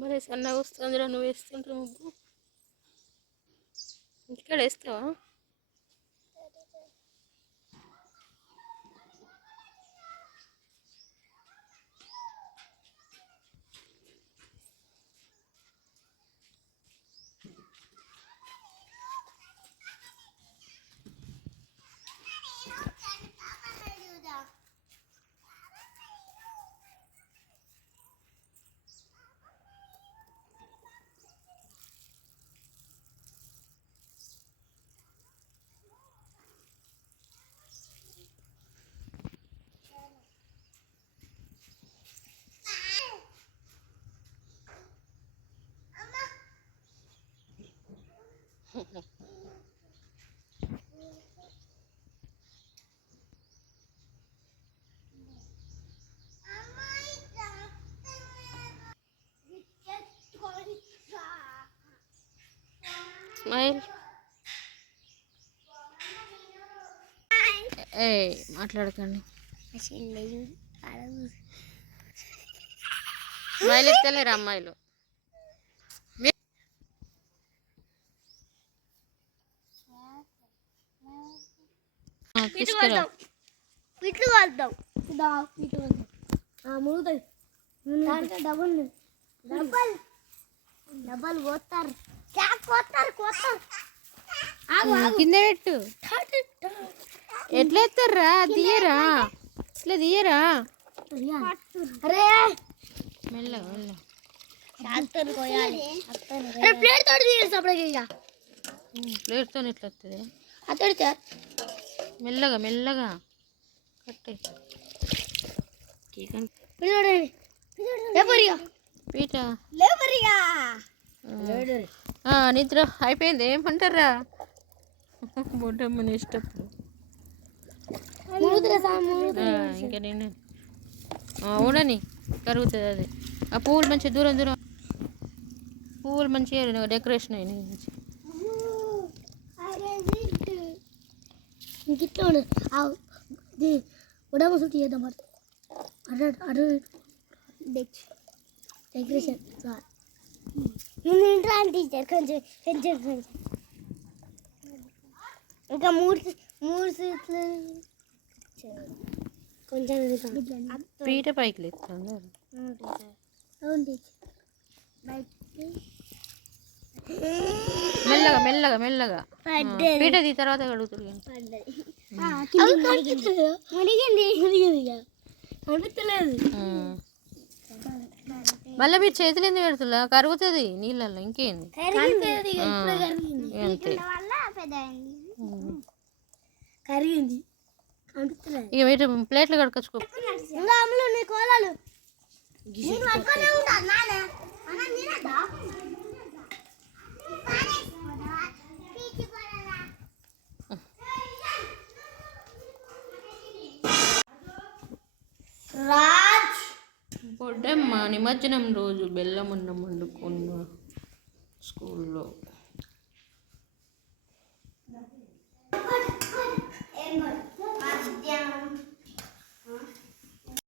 మరి సన్నగా వస్తుందిరా నువ్వు వేస్తుంటావు ముగ్గు. ఇక్కడ వేస్తావా? స్మైల్. ఏ మాట్లాడకండి. స్మైల్ ఇస్తలేరు అమ్మాయిలు? ఆ, తీసుకురా. ఇట్లు కలుద్దాం దా ఇటు కలుద్దాం మునుగుతాయి దాంట్లో డబల్ డబల్. డబల్ పోతారు. క్యాక్ పోతారు కోస్తారు కింద పెట్టు. ఎట్లా ఎత్తారా తీయరా? ఇట్లా తీయరా? అరే. మెల్లగా మెల్ల అత్తను కోయాలి ప్లేట్ తోటి అప్పటికి ఇక ప్లేట్తో ఎట్లా వస్తుంది అతడి మెల్లగా మెల్లగా. కట్టే నిద్ర అయిపోయింది. ఏమంటారా బొడ్డమ్మని ఇష్టప్పుడు ఇంకా నేను ఉండని కరుగుతుంది అది? ఆ పువ్వులు మంచిగా దూరం దూరం. పువ్వులు మంచిగా డెకరేషన్ అయినాయి. మంచిగా. ఇంక ఇట్లా ఉండదు ఇది ఉడమ సుట్టి చేద్దాం అటు అటు అటు డెకరేషన్ సార్ నేను ఇంట్లో టీచర్ కొంచెం కొంచెం కొంచెం ఇంకా మూడు మూడు సీట్లు కొంచెం పీట పైకి లేస్తుంది అవును టీచర్ మెల్లగా మెల్లగా మెల్లగా. ఆ, పీట తీ తర్వాత కడుగుతుంది మళ్ళీ మీరు చేతులు ఎందుకు పెడుతుందా కరుగుతుంది నీళ్ళల్లో ఇంకేంది? అంతే. కరిగింది. ఇక మీరు ప్లేట్లు కడుకొచ్చుకో. కోలాలు నేను పట్టుకొనే ఉంటా నాన్న అన్న నేనదా రాజ్ మా నిమజ్జనం రోజు బెల్లం అన్నం వండుకున్న స్కూల్లో.